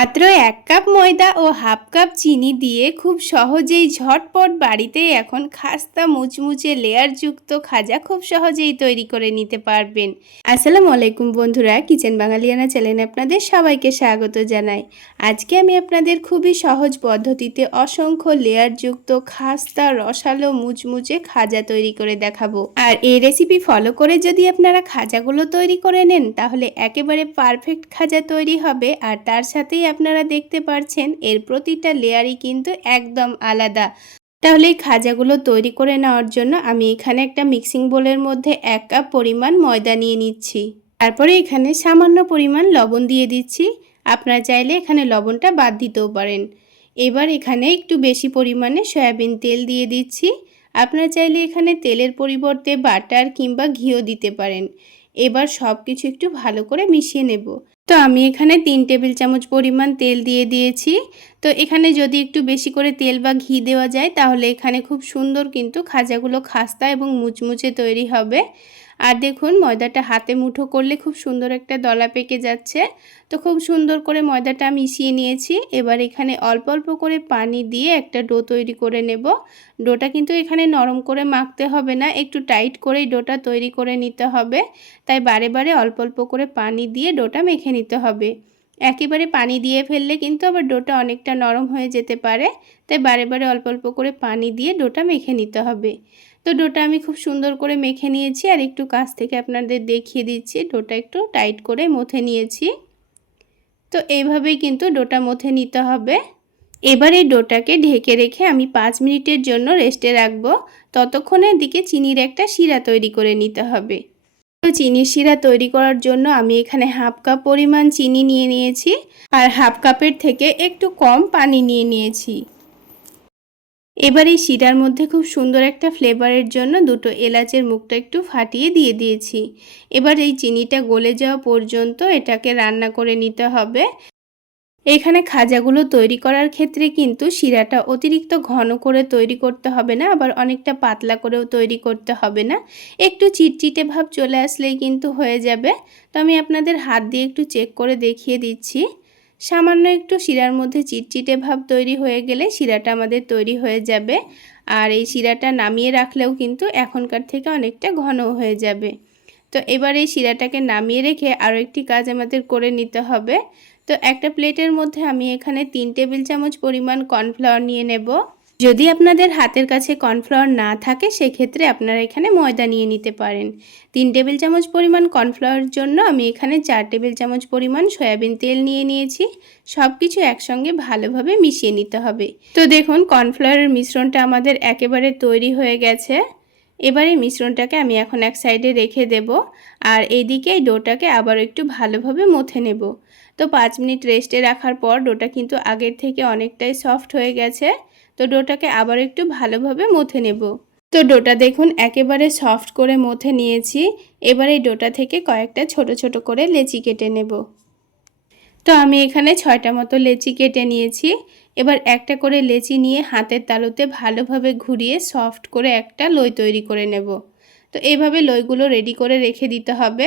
মাত্র এক কাপ ময়দা ও হাফ কাপ চিনি দিয়ে খুব সহজেই ঝটপট বাড়িতে এখন খাস্তা মুচমুচে লেয়ারযুক্ত খাজা খুব সহজেই তৈরি করে নিতে পারবেন। আসসালামু আলাইকুম বন্ধুরা, কিচেন বাঙালিয়ানা চ্যানেলে আপনাদের সবাইকে স্বাগত জানাই। আজকে আমি আপনাদের খুবই সহজ পদ্ধতিতে অসংখ্য লেয়ারযুক্ত খাস্তা রসালো মুচমুচে খাজা তৈরি করে দেখাবো। আর এই রেসিপি ফলো করে যদি আপনারা খাজাগুলো তৈরি করে নেন, তাহলে একেবারে পারফেক্ট খাজা তৈরি হবে আর তার সাথেই আপনারা দেখতে পারছেন, এর প্রতিটা লেয়ারই কিন্তু একদম আলাদা। তাহলে এই খাজাগুলো তৈরি করে নেওয়ার জন্য আমি এখানে একটা মিক্সিং বোলের মধ্যে এক কাপ পরিমাণ ময়দা নিয়ে নিচ্ছি। তারপরে এখানে সামান্য পরিমাণ লবণ দিয়ে দিচ্ছি। আপনারা চাইলে এখানে লবণটা বাদ দিতেও পারেন। এবার এখানে একটু বেশি পরিমাণে সয়াবিন তেল দিয়ে দিচ্ছি। আপনারা চাইলে এখানে তেলের পরিবর্তে বাটার কিংবা ঘিও দিতে পারেন। এবার সব কিছু একটু ভালো করে মিশিয়ে নেব। তো আমি এখানে তিন টেবিল চামচ পরিমাণ তেল দিয়ে দিয়েছি। তো এখানে যদি একটু বেশি করে তেল বা ঘি দেওয়া যায়, তাহলে এখানে খুব সুন্দর কিন্তু খাজাগুলো খাস্তা এবং মুচমুচে তৈরি হবে। আর দেখুন, ময়দাটা হাতে মুঠো করলে খুব সুন্দর একটা দলা পেকে যাচ্ছে। তো খুব সুন্দর করে ময়দাটা মিশিয়ে নিয়েছি। এবার এখানে অল্প অল্প করে পানি দিয়ে একটা ডো তৈরি করে নেব। ডোটা কিন্তু এখানে নরম করে মাখতে হবে না, একটু টাইট করেই ডোটা তৈরি করে নিতে হবে। তাই বারে বারে অল্প অল্প করে পানি দিয়ে ডোটা মেখে নিতে হবে। একেবারে পানি দিয়ে ফেললে কিন্তু আবার ডোটা অনেকটা নরম হয়ে যেতে পারে। তাই বারে বারে অল্প অল্প করে পানি দিয়ে ডোটা মেখে নিতে হবে। তো ডোটা আমি খুব সুন্দর করে মেখে নিয়েছি আর একটু কাছ থেকে আপনাদের দেখিয়ে দিচ্ছি। ডোটা একটু টাইট করে মথে নিয়েছি। তো এইভাবেই কিন্তু ডোটা মথে নিতে হবে। এবার এই ডোটাকে ঢেকে রেখে আমি পাঁচ মিনিটের জন্য রেস্টে রাখব। ততক্ষণের দিকে চিনির একটা শিরা তৈরি করে নিতে হবে। তো চিনির শিরা তৈরি করার জন্য আমি এখানে হাফ কাপ পরিমাণ চিনি নিয়ে নিয়েছি। আর হাফ কাপের থেকে একটু কম পানি নিয়ে নিয়েছি। এবার এই শিরার মধ্যে খুব সুন্দর একটা ফ্লেভারের জন্য দুটো এলাচের মুখটা একটু ফাটিয়ে দিয়ে দিয়েছি। এবার এই চিনিটা গলে যাওয়া পর্যন্ত এটাকে রান্না করে নিতে হবে। এখানে খাজাগুলো তৈরি করার ক্ষেত্রে কিন্তু শিরাটা অতিরিক্ত ঘন করে তৈরি করতে হবে না, আবার অনেকটা পাতলা করেও তৈরি করতে হবে না। একটু চিটচিটে ভাব চলে আসলেই কিন্তু হয়ে যাবে। তো আমি আপনাদের হাত দিয়ে একটু চেক করে দেখিয়ে দিচ্ছি। সামান্য একটু শিরার মধ্যে চিটচিটে ভাব তৈরি হয়ে গেলে শিরাটা আমাদের তৈরি হয়ে যাবে। আর এই শিরাটা নামিয়ে রাখলেও কিন্তু এখনকার থেকে অনেকটা ঘন হয়ে যাবে। তো এবার এই শিরাটাকে নামিয়ে রেখে আরও একটি কাজ আমাদের করে নিতে হবে। তো একটা প্লেটের মধ্যে আমি এখানে তিন টেবিল চামচ পরিমাণ কর্নফ্লাওয়ার নিয়ে নেব। যদি আপনাদের হাতের কাছে কর্নফ্লাওয়ার না থাকে, সেক্ষেত্রে আপনারা এখানে ময়দা নিয়ে নিতে পারেন। তিন টেবিল চামচ পরিমাণ কর্নফ্লাওয়ার জন্য আমি এখানে চার টেবিল চামচ পরিমাণ সয়াবিন তেল নিয়ে নিয়েছি। সব কিছু একসঙ্গে ভালোভাবে মিশিয়ে নিতে হবে। তো দেখুন, কর্নফ্লাওয়ারের মিশ্রণটা আমাদের একেবারে তৈরি হয়ে গেছে। এবার মিশ্রণটাকে আমি এখন এক সাইডে রেখে দেব আর এইদিকে এই ডোটাকে আবার একটু ভালোভাবে মথে নেব। তো পাঁচ মিনিট রেস্টে রাখার পর ডোটা কিন্তু আগের থেকে অনেকটাই সফট হয়ে গেছে। তো ডোটাকে আবার একটু ভালোভাবে মথে নেব। তো ডোটা দেখুন একেবারে সফট করে মথে নিয়েছি। এবার এই ডোটা থেকে কয়েকটা ছোট ছোট করে লেচি কেটে নেব। তো আমি এখানে ছয়টা মতো লেচি কেটে নিয়েছি। এবার একটা করে লেচি নিয়ে হাতের তালুতে ভালোভাবে ঘুরিয়ে সফট করে একটা লই তৈরি করে নেব। তো এইভাবে লইগুলো রেডি করে রেখে দিতে হবে।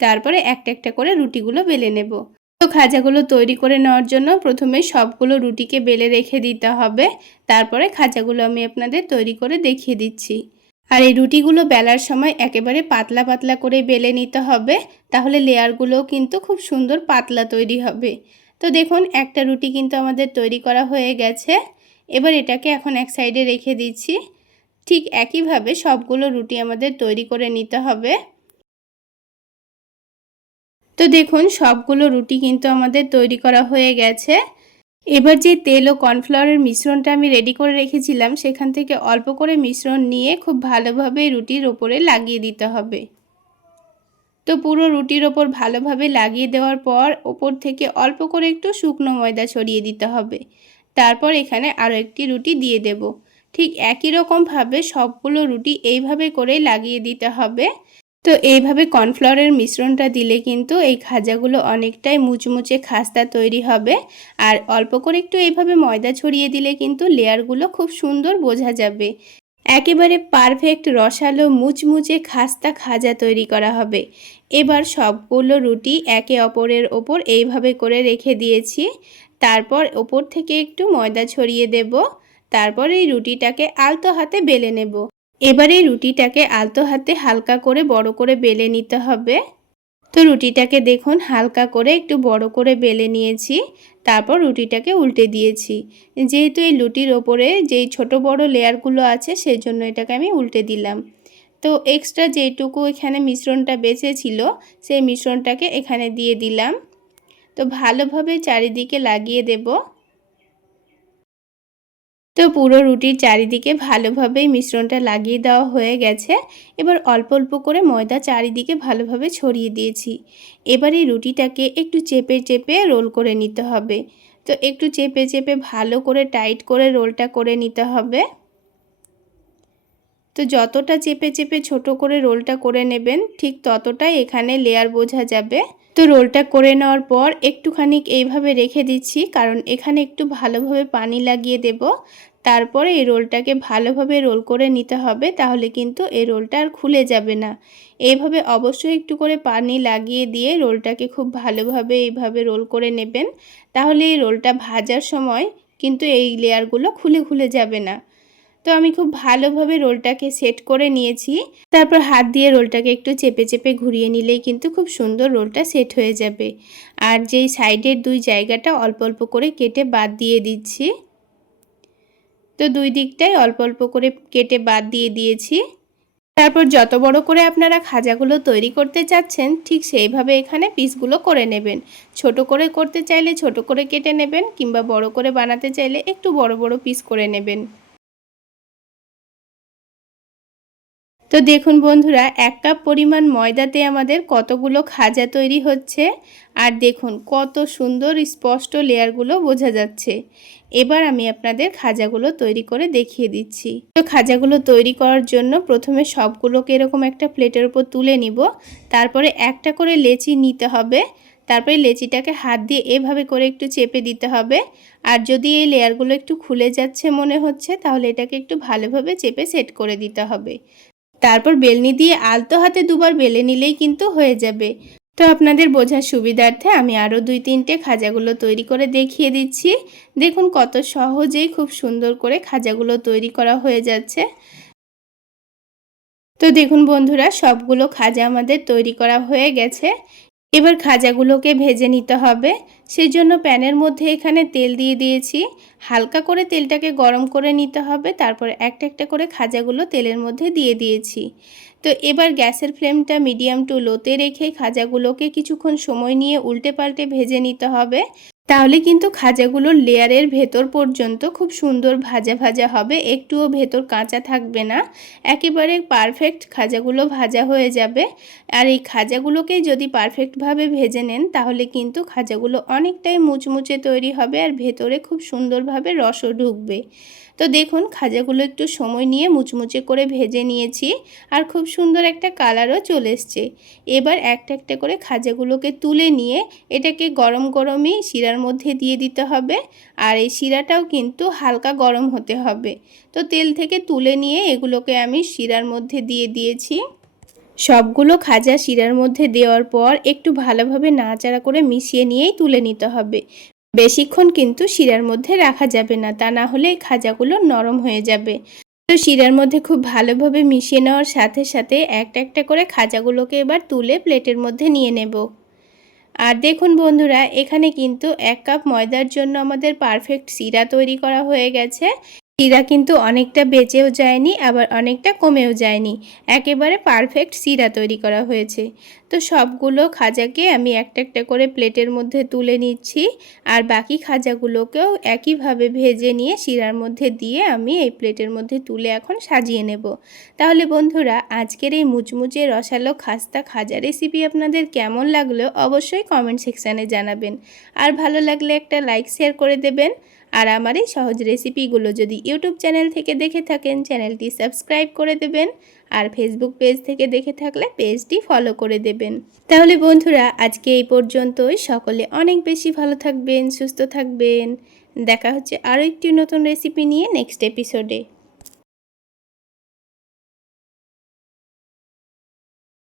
তারপরে একটা একটা করে রুটিগুলো বেলে নেব। তো খাজাগুলো তৈরি করে নেওয়ার জন্য প্রথমে সবগুলো রুটিকে বেলে রেখে দিতে হবে। তারপরে খাজাগুলো আমি আপনাদের তৈরি করে দেখিয়ে দিচ্ছি। আর এই রুটিগুলো বেলার সময় একেবারে পাতলা পাতলা করে বেলে নিতে হবে। তাহলে লেয়ারগুলোও কিন্তু খুব সুন্দর পাতলা তৈরি হবে। তো দেখুন, একটা রুটি কিন্তু আমাদের তৈরি করা হয়ে গেছে। এবার এটাকে এখন এক সাইডে রেখে দিচ্ছি। ঠিক একইভাবে সবগুলো রুটি আমাদের তৈরি করে নিতে হবে। তো দেখুন, সবগুলো রুটি কিন্তু আমাদের তৈরি করা হয়ে গেছে। এবার যে তেল ও কর্নফ্লাওয়ারের মিশ্রণটা আমি রেডি করে রেখেছিলাম, সেখান থেকে অল্প করে মিশ্রণ নিয়ে খুব ভালোভাবে রুটির ওপরে লাগিয়ে দিতে হবে। তো পুরো রুটির ওপর ভালোভাবে লাগিয়ে দেওয়ার পর ওপর থেকে অল্প করে একটু শুকনো ময়দা ছড়িয়ে দিতে হবে। তারপর এখানে আরও একটি রুটি দিয়ে দেব। ঠিক একই রকমভাবে সবগুলো রুটি এইভাবে করে লাগিয়ে দিতে হবে। তো এইভাবে কর্নফ্লাওয়ারের মিশ্রণটা দিলে কিন্তু এই খাজাগুলো অনেকটাই মুচমুচে খাস্তা তৈরি হবে। আর অল্প করে একটু এইভাবে ময়দা ছড়িয়ে দিলে কিন্তু লেয়ারগুলো খুব সুন্দর বোঝা যাবে। একেবারে পারফেক্ট রসালো, মুচমুচে খাস্তা খাজা তৈরি করা হবে। এবার সবগুলো রুটি একে অপরের ওপর এইভাবে করে রেখে দিয়েছি। তারপর ওপর থেকে একটু ময়দা ছড়িয়ে দেব। তারপর এই রুটিটাকে আলতো হাতে বেলে নেব। এবার রুটিটাকে আলতো হাতে হালকা করে বড় করে বেলে নিতে হবে। তো রুটিটাকে দেখুন হালকা করে একটু বড় করে বেলে নিয়েছি, তারপর রুটিটাকে উল্টে দিয়েছি। যেহেতু এই লুটির ওপরে যেই ছোট বড় লেয়ারগুলো আছে সেই জন্য এটাকে আমি উল্টে দিলাম। তো এক্সট্রা যেটুকু এখানে মিশ্রণটা বেঁচে ছিল সেই মিশ্রণটাকে এখানে দিয়ে দিলাম। তো ভালোভাবে চারিদিকে লাগিয়ে দেব। তো পুরো রুটির চারিদিকে ভালোভাবেই মিশ্রণটা লাগিয়ে দেওয়া হয়ে গেছে। এবার অল্প অল্প করে ময়দা চারিদিকে ভালোভাবে ছড়িয়ে দিয়েছি। এবার এই রুটিটাকে একটু চেপে চেপে রোল করে নিতে হবে। তো একটু চেপে চেপে ভালো করে টাইট করে রোলটা করে নিতে হবে। তো যতটা চেপে চেপে ছোট করে রোলটা করে নেবেন, ঠিক ততটাই এখানে লেয়ার বোঝা যাবে। তো রোলটা করে নেওয়ার পর একটুখানি এইভাবে রেখে দিচ্ছি, কারণ এখানে একটু ভালোভাবে পানি লাগিয়ে দেব। তারপরে এই রোলটাকে ভালোভাবে রোল করে নিতে হবে, তাহলে কিন্তু এই রোলটা আর খুলে যাবে না। এইভাবে অবশ্যই একটু করে পানি লাগিয়ে দিয়ে রোলটাকে খুব ভালোভাবে এইভাবে রোল করে নেবেন। তাহলে এই রোলটা ভাজার সময় কিন্তু এই লেয়ারগুলো খুলে খুলে যাবে না। তো আমি খুব ভালোভাবে রোলটাকে সেট করে নিয়েছি। তারপর হাত দিয়ে রোলটাকে একটু চেপে চেপে ঘুরিয়ে নিলেই কিন্তু খুব সুন্দর রোলটা সেট হয়ে যাবে। আর যেই সাইডের দুই জায়গাটা অল্প অল্প করে কেটে বাদ দিয়ে দিচ্ছি। তো দুই দিকটাই অল্প অল্প করে কেটে বাদ দিয়ে দিয়েছি। তারপর যত বড় করে আপনারা খাজাগুলো তৈরি করতে চাচ্ছেন, ঠিক সেইভাবে এখানে পিসগুলো করে নেবেন। ছোট করে করতে চাইলে ছোট করে কেটে নেবেন কিংবা বড় করে বানাতে চাইলে একটু বড় বড় পিস করে নেবেন। তো দেখুন বন্ধুরা, এক কাপ পরিমাণ ময়দাতে আমাদের কতগুলো খাজা তৈরি হচ্ছে আর দেখুন কত সুন্দর স্পষ্ট লেয়ারগুলো বোঝা যাচ্ছে। এবার আমি আপনাদের খাজাগুলো তৈরি করে দেখিয়ে দিচ্ছি। তো খাজাগুলো তৈরি করার জন্য প্রথমে সবগুলোকে এরকম একটা প্লেটের উপর তুলে নিব। তারপরে একটা করে লেচি নিতে হবে। তারপরে লেচিটাকে হাত দিয়ে এভাবে করে একটু চেপে দিতে হবে। আর যদি এই লেয়ারগুলো একটু খুলে যাচ্ছে মনে হচ্ছে, তাহলে এটাকে একটু ভালোভাবে চেপে সেট করে দিতে হবে। তারপর বেলনি দিয়ে আলতো হাতে দুবার বেলে নিলেই কিন্তু হয়ে যাবে। তো আপনাদের বোঝার সুবিধার্থে আমি আরও দুই তিনটে খাজাগুলো তৈরি করে দেখিয়ে দিচ্ছি। দেখুন কত সহজেই খুব সুন্দর করে খাজাগুলো তৈরি করা হয়ে যাচ্ছে। তো দেখুন বন্ধুরা, সবগুলো খাজা আমাদের তৈরি করা হয়ে গেছে। এবার খাজাগুলোকে ভেজে নিতে হবে। সেই জন্য প্যানের মধ্যে এখানে তেল দিয়ে দিয়েছি। হালকা করে তেলটাকে গরম করে নিতে হবে। তারপর একটা একটা করে খাজাগুলো তেলের মধ্যে দিয়ে দিয়েছি। তো এবার গ্যাসের ফ্লেমটা মিডিয়াম টু লোতে রেখে খাজাগুলোকে কিছুক্ষণ সময় নিয়ে উল্টে পাল্টে ভেজে নিতে হবে। তাহলে কিন্তু খাজাগুলোর লেয়ারের ভেতর পর্যন্ত খুব সুন্দর ভাজা ভাজা হবে, একটুও ভেতর কাঁচা থাকবে না। একেবারে পারফেক্ট খাজাগুলো ভাজা হয়ে যাবে। আর এই খাজাগুলোকে যদি পারফেক্টভাবে ভেজে নেন, তাহলে কিন্তু খাজাগুলো অনেকটাই মুচমুচে তৈরি হবে আর ভেতরে খুব সুন্দরভাবে রসও ঢুকবে। তো দেখুন, খাজাগুলো একটু সময় নিয়ে মুচমুচে করে ভেজে নিয়েছি আর খুব সুন্দর একটা কালারও চলে এসছে। এবার একটা একটা করে খাজাগুলোকে তুলে নিয়ে এটাকে গরম গরমই শিরার মধ্যে দিয়ে দিতে হবে আর এই শিরাটাও কিন্তু হালকা গরম হতে হবে। তো তেল থেকে তুলে নিয়ে এগুলোকে আমি শিরার মধ্যে দিয়ে দিয়েছি। সবগুলো খাজা শিরার মধ্যে দেওয়ার পর একটু ভালোভাবে নাড়াচাড়া করে মিশিয়ে নিয়েই তুলে নিতে হবে। বেশিক্ষণ কিন্তু শিরার মধ্যে রাখা যাবে না, তা না হলে খাজাগুলো নরম হয়ে যাবে। তো শিরার মধ্যে খুব ভালোভাবে মিশিয়ে নেওয়ার সাথে সাথে একটা একটা করে খাজাগুলোকে এবার তুলে প্লেটের মধ্যে নিয়ে নেব। আর দেখুন বন্ধুরা, এখানে কিন্তু এক কাপ ময়দার জন্য আমাদের পারফেক্ট শিরা তৈরি করা হয়ে গেছে। শিরা কিন্তু অনেকটা বেঁচেও যায়নি, আবার অনেকটা কমেও যায়নি। একেবারে পারফেক্ট শিরা তৈরি করা হয়েছে। তো সবগুলো খাজাকে আমি একটা একটা করে প্লেটের মধ্যে তুলে নিচ্ছি, আর বাকি খাজাগুলোকেও একইভাবে ভেজে নিয়ে শিরার মধ্যে দিয়ে আমি এই প্লেটের মধ্যে তুলে এখন সাজিয়ে নেব। তাহলে বন্ধুরা, আজকের এই মুচমুচে রসালো খাস্তা খাজা রেসিপি আপনাদের কেমন লাগল অবশ্যই কমেন্ট সেকশানে জানাবেন। আর ভালো লাগলে একটা লাইক শেয়ার করে দেবেন। আর আমার এই সহজ রেসিপিগুলো যদি ইউটিউব চ্যানেল থেকে দেখে থাকেন, চ্যানেলটি সাবস্ক্রাইব করে দেবেন আর ফেসবুক পেজ থেকে দেখে থাকলে পেজটি ফলো করে দেবেন। তাহলে বন্ধুরা, আজকে এই পর্যন্তই। সকলে অনেক বেশি ভালো থাকবেন, সুস্থ থাকবেন। দেখা হচ্ছে আরও একটি নতুন রেসিপি নিয়ে নেক্সট এপিসোডে